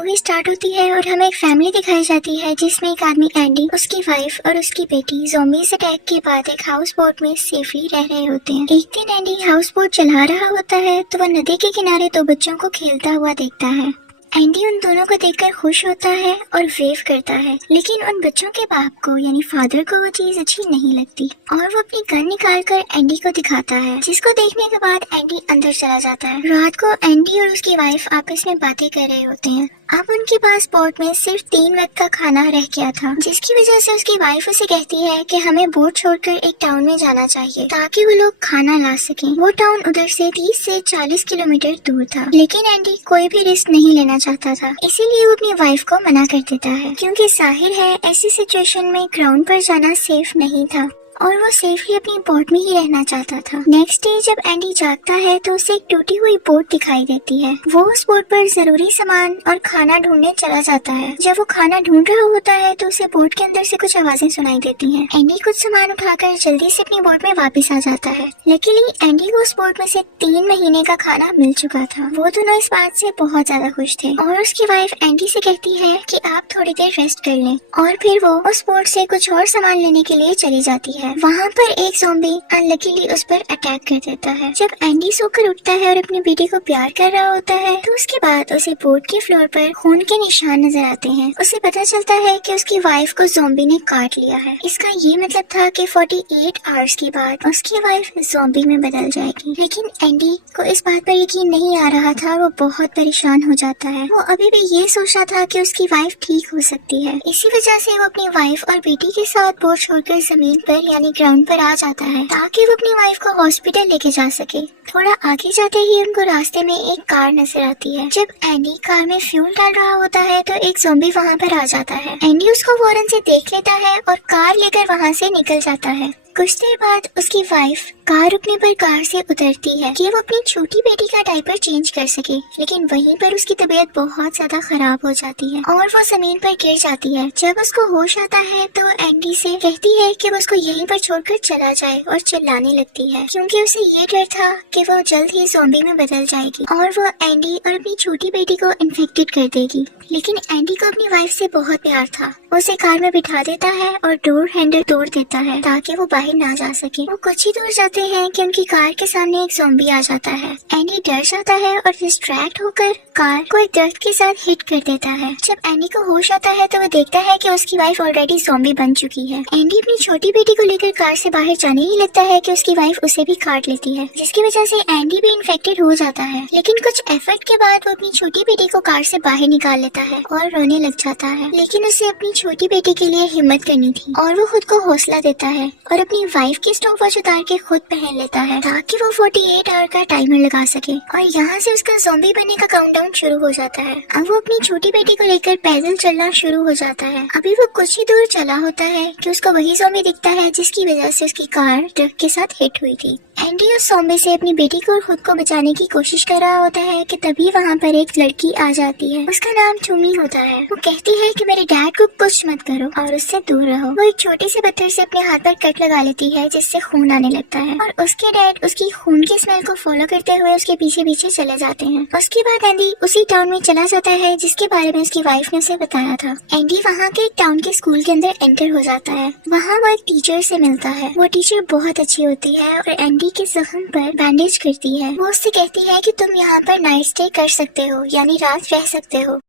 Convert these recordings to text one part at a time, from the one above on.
Movie start होती है और हमें एक फैमिली दिखाई जाती है जिसमें एक आदमी एंडी, उसकी वाइफ और उसकी बेटी ज़ॉम्बीज़ अटैक के बाद एक हाउस बोट में सेफली रह रहे होते हैं। एक दिन एंडी हाउस बोट चला रहा होता है तो वह नदी के किनारे दो बच्चों को खेलता हुआ देखता है। एंडी उन दोनों को देखकर खुश होता है और वेव करता है, लेकिन उन बच्चों के बाप को यानी फादर को वो चीज अच्छी नहीं लगती और वो अपनी गन निकाल कर एंडी को दिखाता है, जिसको देखने के बाद एंडी अंदर चला जाता है। रात को एंडी और उसकी वाइफ आपस में बातें कर रहे होते हैं। अब उनके पास बोट में सिर्फ 3 वक्त का खाना रह गया था, जिसकी वजह से उसकी वाइफ उसे कहती है कि हमें बोट छोड़कर एक टाउन में जाना चाहिए ताकि वो लोग खाना ला सकें। वो टाउन उधर से 30 से 40 किलोमीटर दूर था, लेकिन एंडी कोई भी रिस्क नहीं लेना चाहता था, इसीलिए वो अपनी वाइफ को मना कर देता है, क्योंकि जाहिर है ऐसी सिचुएशन में ग्राउंड पर जाना सेफ नहीं था और वो सेफली अपनी बोट में ही रहना चाहता था। नेक्स्ट डे जब एंडी जागता है तो उसे एक टूटी हुई बोट दिखाई देती है। वो उस बोट पर जरूरी सामान और खाना ढूंढने चला जाता है। जब वो खाना ढूंढ रहा होता है तो उसे बोट के अंदर से कुछ आवाजें सुनाई देती हैं। एंडी कुछ सामान उठाकर जल्दी से अपनी बोट में वापस आ जाता है। लकीली एंडी को उस बोट में से 3 महीने का खाना मिल चुका था। वो दोनों इस बात से बहुत ज्यादा खुश थे और उसकी वाइफ एंडी से कहती है कि आप थोड़ी देर रेस्ट कर लें, और फिर वो उस बोट से कुछ और सामान लेने के लिए चली जाती है। वहाँ पर एक ज़ॉम्बी अनलकीली उस पर अटैक कर देता है। जब एंडी सोकर उठता है और अपनी बेटी को प्यार कर रहा होता है तो उसके बाद उसे बोट के फ्लोर पर खून के निशान नजर आते हैं। उसे पता चलता है कि उसकी वाइफ को ज़ॉम्बी ने काट लिया है। इसका ये मतलब था कि 48 आवर्स के बाद उसकी वाइफ ज़ॉम्बी में बदल जाएगी, लेकिन एंडी को इस बात पर यकीन नहीं आ रहा था और वो बहुत परेशान हो जाता है। वो अभी भी ये सोच रहा था कि उसकी वाइफ ठीक हो सकती है। इसी वजह से वो अपनी वाइफ और बेटी के साथ बोट छोड़कर जमीन पर यानी ग्राउंड पर आ जाता है ताकि वो अपनी वाइफ को हॉस्पिटल लेके जा सके। थोड़ा आगे जाते ही उनको रास्ते में एक कार नजर आती है। जब एंडी कार में फ्यूल डाल रहा होता है तो एक ज़ॉम्बी वहाँ पर आ जाता है। एंडी उसको फौरन से देख लेता है और कार लेकर वहाँ से निकल जाता है। कुछ देर बाद उसकी वाइफ कार रुकने पर कार से उतरती है कि वो अपनी छोटी बेटी का डायपर चेंज कर सके, लेकिन वहीं पर उसकी तबीयत बहुत ज्यादा खराब हो जाती है और वो जमीन पर गिर जाती है। जब उसको होश आता है तो एंडी से कहती है कि वो उसको यहीं पर छोड़कर चला जाए और चिल्लाने लगती है, क्योंकि उसे ये डर था कि वो जल्द ही ज़ॉम्बी में बदल जाएगी और वो एंडी और अपनी छोटी बेटी को इन्फेक्टेड कर देगी। लेकिन एंडी को अपनी वाइफ से बहुत प्यार था। वो उसे कार में बिठा देता है और डोर हैंडल तोड़ देता है ताकि वो बाहर ना जा सके। वो कुछ ही दूर जाते हैं कि उनकी कार के सामने एक ज़ॉम्बी आ जाता है। एंडी डर जाता है और डिस्ट्रैक्ट होकर कार को एक दरख्त के साथ हिट कर देता है। जब एंडी को होश आता है तो वो देखता है कि उसकी वाइफ ऑलरेडी ज़ॉम्बी बन चुकी है। एंडी अपनी छोटी बेटी को लेकर कार से बाहर जाने ही लगता है कि उसकी वाइफ उसे भी काट लेती है, जिसकी वजह से एंडी भी इन्फेक्टेड हो जाता है। लेकिन कुछ एफर्ट के बाद वो अपनी छोटी बेटी को कार से बाहर निकाल लेता है और रोने लग जाता है। लेकिन उसे अपनी छोटी बेटी के लिए हिम्मत करनी थी और वो खुद को हौसला देता है और अपनी वाइफ की स्टॉपवॉच उतार के खुद पहन लेता है ताकि वो 48 आवर का टाइमर लगा सके और यहाँ से उसका ज़ॉम्बी बनने का काउंटडाउन शुरू हो जाता है। अब वो अपनी छोटी बेटी को लेकर पैदल चलना शुरू हो जाता है। अभी वो कुछ ही दूर चला होता है कि उसको वही ज़ॉम्बी दिखता है जिसकी वजह से उसकी कार ट्रक के साथ हिट हुई थी। एंडी उस ज़ॉम्बी से अपनी बेटी को और खुद को बचाने की कोशिश कर रहा होता है कि तभी वहाँ पर एक लड़की आ जाती है। उसका नाम टूमी होता है। वो कहती है कि मेरे डैड को कुछ मत करो और उससे दूर रहो। वो एक छोटे से पत्थर से अपने हाथ पर कट लगा लेती है जिससे खून आने लगता है और उसके डैड उसकी खून की स्मेल को फॉलो करते हुए उसके पीछे पीछे चले जाते हैं। उसके बाद एंडी उसी टाउन में चला जाता है जिसके बारे में उसकी वाइफ ने उसे बताया था। एंडी वहाँ के एक टाउन के स्कूल के अंदर एंटर हो जाता है। वहाँ वो एक टीचर से मिलता है। वो टीचर बहुत अच्छी होती है और एंडी के जख्म पर बैंडेज करती है। वो उससे कहती है कि तुम यहाँ पर नाइट स्टे कर सकते हो, यानी रात रह सकते हो।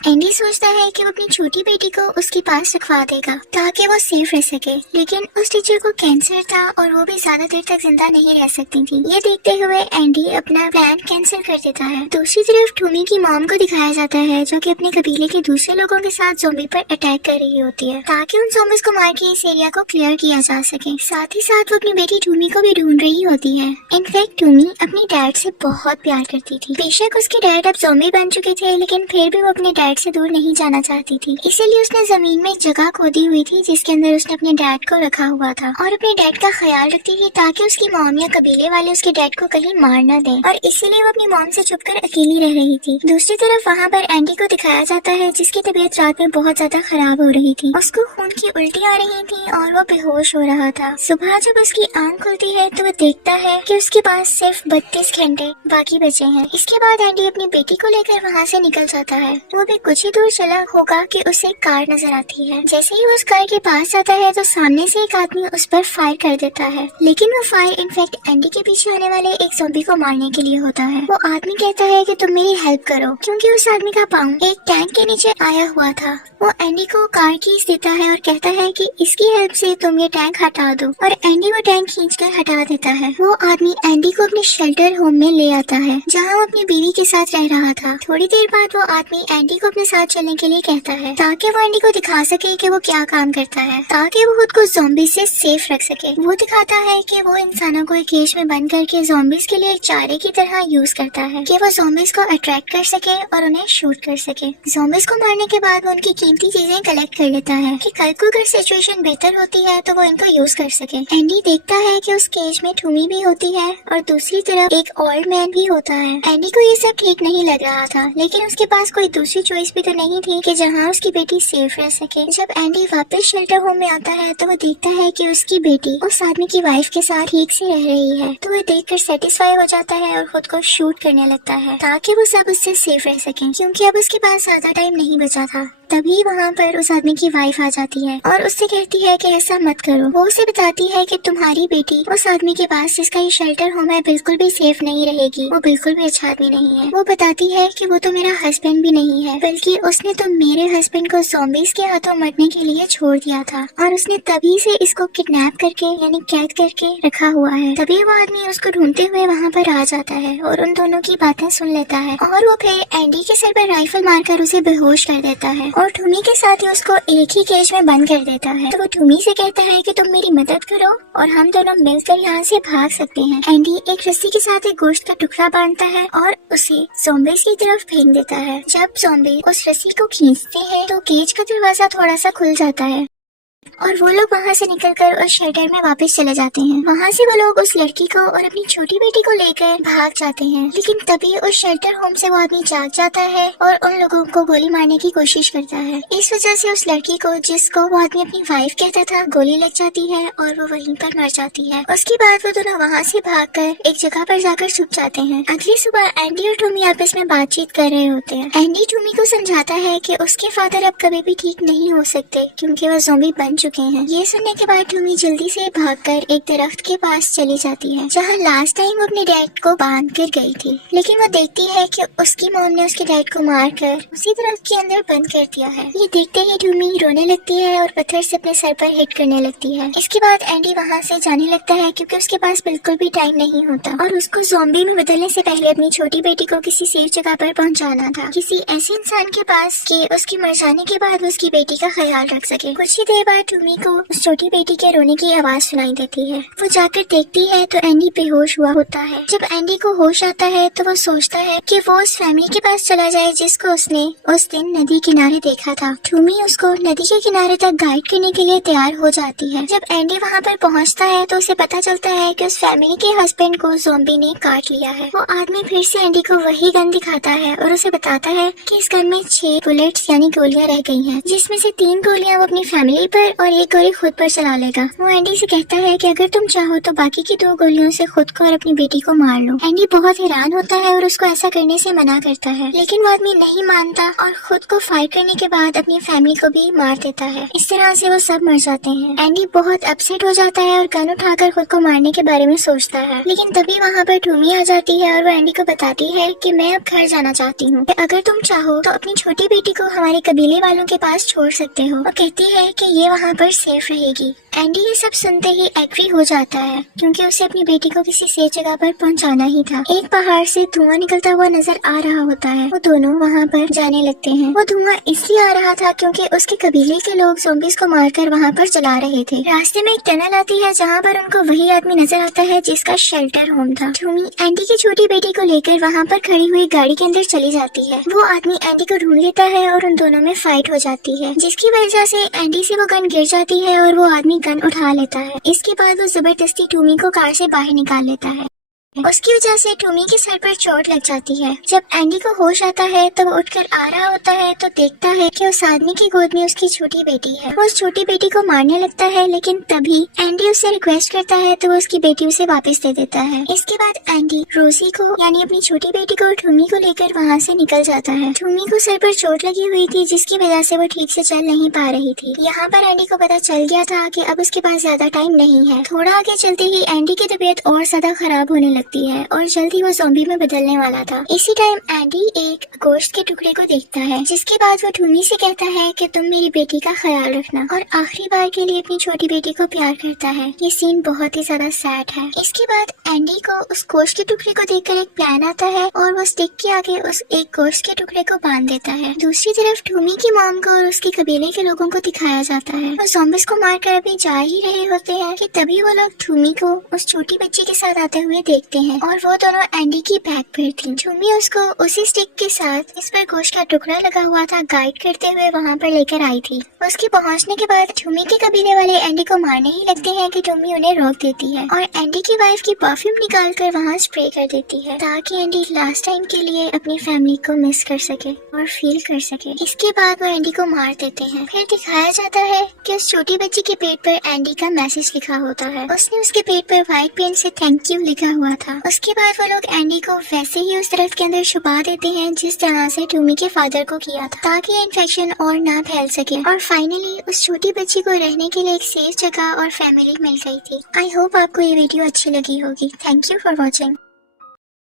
एंडी सोचता है कि वो अपनी छोटी बेटी को उसके पास रखवा देगा ताकि वो सेफ रह सके, लेकिन उस टीचर को कैंसर था और वो भी ज्यादा देर तक जिंदा नहीं रह सकती थी। ये देखते हुए एंडी अपना प्लान कैंसिल कर देता है। दूसरी तरफ टूमी की मॉम को दिखाया जाता है जो कि अपने कबीले के दूसरे लोगों के साथ ज़ॉम्बी पर अटैक कर रही होती है ताकि उन ज़ॉम्बीज़ को मार के इस एरिया को क्लियर किया जा सके। साथ ही साथ वो अपनी बेटी टूमी को भी ढूंढ रही होती है। इनफैक्ट टूमी अपनी डैड से बहुत प्यार करती थी। बेशक उसके डैड अब ज़ॉम्बी बन चुके थे, लेकिन फिर भी वो अपने डैड से दूर नहीं जाना चाहती थी। इसीलिए उसने जमीन में एक जगह खोदी हुई थी जिसके अंदर उसने अपने डैड को रखा हुआ था और अपने डैड का ख्याल रखती थी ताकि उसकी मॉम या कबीले वाले उसके डैड को कहीं मार ना दें, और इसीलिए वो अपनी मॉम से छुपकर अकेली रह रही थी। दूसरी तरफ वहाँ पर एंडी को दिखाया जाता है जिसकी तबीयत रात में बहुत ज्यादा खराब हो रही थी। उसको खून की उल्टी आ रही थी और वो बेहोश हो रहा था। सुबह जब उसकी आंख खुलती है तो वो देखता है कि उसके पास सिर्फ 32 घंटे बाकी बचे हैं। इसके बाद एंडी अपनी बेटी को लेकर वहाँ से निकल जाता है। वो भी कुछ ही दूर चला होगा कि उसे एक कार नजर आती है। जैसे ही वो उस कार के पास आता है तो सामने से एक आदमी उस पर फायर कर देता है, लेकिन वो फायर इनफैक्ट एंडी के पीछे आने वाले एक ज़ॉम्बी को मारने के लिए होता है। वो आदमी कहता है कि तुम मेरी हेल्प करो, क्योंकि उस आदमी का पाँव एक टैंक के नीचे आया हुआ था। वो एंडी को कार कीज देता है और कहता है कि इसकी हेल्प से तुम ये टैंक हटा दो, और एंडी वो टैंक खींचकर हटा देता है। वो आदमी एंडी को अपने शेल्टर होम में ले आता है, जहाँ वो अपनी बीवी के साथ रह रहा था। थोड़ी देर बाद वो आदमी एंडी को अपने साथ चलने के लिए कहता है, ताकि वो एंडी को दिखा सके कि वो क्या काम करता है, ताकि वो खुद को ज़ॉम्बी से सेफ रख सके। वो दिखाता है कि वो इंसानों को एक केज में बंद करके ज़ॉम्बीज के लिए एक चारे की तरह यूज करता है, कि वो ज़ॉम्बीज को अट्रैक्ट कर सके और उन्हें शूट कर सके। ज़ॉम्बीज को मारने के बाद वो उनकी कीमती चीजें कलेक्ट कर लेता है, कि कल को अगर सिचुएशन बेहतर होती है तो वो इनको यूज कर सके। एंडी देखता है कि उस केज में टूमी भी होती है और दूसरी तरफ एक ओल्ड मैन भी होता है। एंडी को ये सब ठीक नहीं लग रहा था, लेकिन उसके पास कोई दूसरी चॉइस भी तो नहीं थी कि जहाँ उसकी बेटी सेफ रह सके। जब एंडी वापस शेल्टर होम में आता है तो वो देखता है कि उसकी बेटी उस आदमी की वाइफ के साथ ठीक से रह रही है, तो वो देखकर सेटिस्फाई हो जाता है और खुद को शूट करने लगता है, ताकि वो सब उससे सेफ रह सके, क्योंकि अब उसके पास ज्यादा टाइम नहीं बचा था। तभी वहाँ पर उस आदमी की वाइफ आ जाती है और उससे कहती है कि ऐसा मत करो। वो उसे बताती है कि तुम्हारी बेटी उस आदमी के पास जिसका ये शेल्टर होम है बिल्कुल भी सेफ नहीं रहेगी, वो बिल्कुल भी अच्छा आदमी नहीं है। वो बताती है कि वो तो मेरा हस्बैंड भी नहीं है, बल्कि उसने तो मेरे हस्बैंड को ज़ॉम्बीज के हाथों मरने के लिए छोड़ दिया था, और उसने तभी से इसको किडनैप करके यानी कैद करके रखा हुआ है। तभी वो आदमी उसको ढूंढते हुए वहाँ पर आ जाता है और उन दोनों की बातें सुन लेता है, और वो फिर एंडी के सर पर राइफल मारकर उसे बेहोश कर देता है और टूमी के साथ ही उसको एक ही केज में बंद कर देता है। तो वो टूमी से कहता है कि तुम मेरी मदद करो और हम दोनों मिलकर यहाँ से भाग सकते हैं। एंडी एक रस्सी के साथ एक गोश्त का टुकड़ा बांधता है और उसे ज़ॉम्बीज की तरफ फेंक देता है। जब ज़ॉम्बी उस रस्सी को खींचते हैं तो केज का दरवाजा थोड़ा सा खुल जाता है और वो लोग वहाँ से निकलकर उस शेल्टर में वापस चले जाते हैं। वहाँ से वो लोग उस लड़की को और अपनी छोटी बेटी को लेकर भाग जाते हैं, लेकिन तभी उस शेल्टर होम से वो आदमी जाग जाता है और उन लोगों को गोली मारने की कोशिश करता है। इस वजह से उस लड़की को, जिसको वो आदमी अपनी वाइफ कहता था, गोली लग जाती है और वो वहीं पर मर जाती है। उसके बाद वो दोनों वहाँ से भागकर एक जगह पर जाकर छुप जाते हैं। अगली सुबह एंडी और टूमी आपस में बातचीत कर रहे होते हैं। एंडी टूमी को समझाता है कि उसके फादर अब कभी भी ठीक नहीं हो सकते, क्योंकि वो ज़ॉम्बी बन चुके हैं। ये सुनने के बाद टूमी जल्दी से भागकर एक दरख्त के पास चली जाती है, जहाँ लास्ट टाइम वो अपने डैड को बांध कर गई थी, लेकिन वो देखती है कि उसकी मॉम ने उसके डैड को मारकर उसी दरख्त के अंदर बंद कर दिया है। ये देखते ही टूमी रोने लगती है और पत्थर से अपने सर पर हिट करने लगती है। इसके बाद एंडी वहाँ से जाने लगता है, क्योंकि उसके पास बिल्कुल भी टाइम नहीं होता और उसको ज़ॉम्बी में बदलने से पहले अपनी छोटी बेटी को किसी सेफ जगह पर पहुँचाना था, किसी ऐसे इंसान के पास कि उसके मर जाने के बाद उसकी बेटी का ख्याल रख सके। कुछ ही देर बाद टूमी को उस छोटी बेटी के रोने की आवाज सुनाई देती है। वो जाकर देखती है तो एंडी बेहोश हुआ होता है। जब एंडी को होश आता है तो वो सोचता है कि वो उस फैमिली के पास चला जाए जिसको उसने उस दिन नदी किनारे देखा था। टूमी उसको नदी के किनारे तक गाइड करने के लिए तैयार हो जाती है। जब एंडी वहाँ पर पहुँचता है तो उसे पता चलता है कि उस फैमिली के हस्बैंड को ज़ॉम्बी ने काट लिया है। वो आदमी फिर से एंडी को वही गन दिखाता है और उसे बताता है कि इस गन में 6 बुलेट्स यानी गोलियां रह गई हैं, जिसमें से 3 गोलियां वो अपनी फैमिली पर और 1 गोली खुद पर चला लेगा। वो एंडी से कहता है कि अगर तुम चाहो तो बाकी की 2 गोलियों से खुद को और अपनी बेटी को मार लो। एंडी बहुत हैरान होता है और उसको ऐसा करने से मना करता है, लेकिन वो आदमी नहीं मानता और खुद को फाइट करने के बाद अपनी फैमिली को भी मार देता है। इस तरह से वो सब मर जाते हैं। एंडी बहुत अपसेट हो जाता है और गन उठाकर खुद को मारने के बारे में सोचता है, लेकिन तभी वहाँ पर टूमी आ जाती है और वो एंडी को बताती है कि मैं अब घर जाना चाहती हूँ, अगर तुम चाहो तो अपनी छोटी बेटी को हमारे कबीले वालों के पास छोड़ सकते हो। वो कहती है कि ये वहाँ पर सेफ रहेगी। एंडी ये सब सुनते ही एग्री हो जाता है, क्योंकि उसे अपनी बेटी को किसी सेफ जगह पर पहुंचाना ही था। एक पहाड़ से धुआं निकलता हुआ नजर आ रहा होता है। वो दोनों वहाँ पर जाने लगते हैं। वो धुआं इसलिए आ रहा था क्योंकि उसके कबीले के लोग ज़ॉम्बीज को मारकर वहाँ पर जला रहे थे। रास्ते में एक टनल आती है जहाँ पर उनको वही आदमी नजर आता है जिसका शेल्टर होम था। टूमी एंडी की छोटी बेटी को लेकर वहाँ पर खड़ी हुई गाड़ी के अंदर चली जाती है। वो आदमी एंडी को ढूंढ लेता है और उन दोनों में फाइट हो जाती है, जिसकी वजह से एंडी से वो गन गिर जाती है और वो आदमी गन उठा लेता है। इसके बाद वो जबरदस्ती टूमी को कार से बाहर निकाल लेता है। उसकी वजह से टूमी के सर पर चोट लग जाती है। जब एंडी को होश आता है तो वो उठकर आ रहा होता है तो देखता है कि उस आदमी की गोद में उसकी छोटी बेटी है। वो उस छोटी बेटी को मारने लगता है, लेकिन तभी एंडी उससे रिक्वेस्ट करता है तो वो उसकी बेटी उसे वापस दे देता है। इसके बाद एंडी रोजी को यानी अपनी छोटी बेटी को टूमी को लेकर वहाँ से निकल जाता है। टूमी को सर पर चोट लगी हुई थी जिसकी वजह से वो ठीक से चल नहीं पा रही थी। यहाँ पर एंडी को पता चल गया था कि अब उसके पास ज्यादा टाइम नहीं है। थोड़ा आगे चलते ही एंडी की तबीयत और ज्यादा खराब होने लगती है और जल्द ही वो ज़ॉम्बी में बदलने वाला था। इसी टाइम एंडी एक गोश्त के टुकड़े को देखता है, जिसके बाद वो टूमी से कहता है कि तुम मेरी बेटी का ख्याल रखना और आखिरी बार के लिए अपनी छोटी बेटी को प्यार करता है। ये सीन बहुत ही ज्यादा सैड है। इसके बाद एंडी को उस गोश्त के टुकड़े को देखकर एक प्लान आता है और वो स्टिक के आगे उस एक गोश्त के टुकड़े को बांध देता है। दूसरी तरफ टूमी की मॉम को और उसके कबीले के लोगों को दिखाया जाता है। वो ज़ॉम्बिस को मारकर अभी जा ही रहे होते हैं कि तभी वो लोग टूमी को उस छोटी बच्ची के साथ आते हुए देखते हैं और वो दोनों एंडी की बैक पर थी। टूमी उसको उसी स्टिक के साथ इस पर गोश्त का टुकड़ा लगा हुआ था गाइड करते हुए वहाँ पर लेकर आई थी। उसके पहुँचने के बाद टूमी के कबीले वाले एंडी को मारने ही लगते हैं कि टूमी उन्हें रोक देती है और एंडी की वाइफ की परफ्यूम निकाल कर वहाँ स्प्रे कर देती है ताकि एंडी लास्ट टाइम के लिए अपनी फैमिली को मिस कर सके और फील कर सके। इसके बाद वो एंडी को मार देते हैं। फिर दिखाया जाता है कि उस छोटी बच्ची के पेट पर एंडी का मैसेज लिखा होता है। उसने उसके पेट पर व्हाइट पेन से थैंक यू लिखा हुआ था। उसके बाद वो लोग एंडी को वैसे ही उस दरख्त के अंदर छुपा देते हैं जिस तरह से टूमी के फादर को किया था ताकि इन्फेक्शन और ना फैल सके। और फाइनली उस छोटी बच्ची को रहने के लिए एक सेफ जगह और फैमिली मिल गई थी। आई होप आपको ये वीडियो अच्छी लगी होगी। Thank you for watching.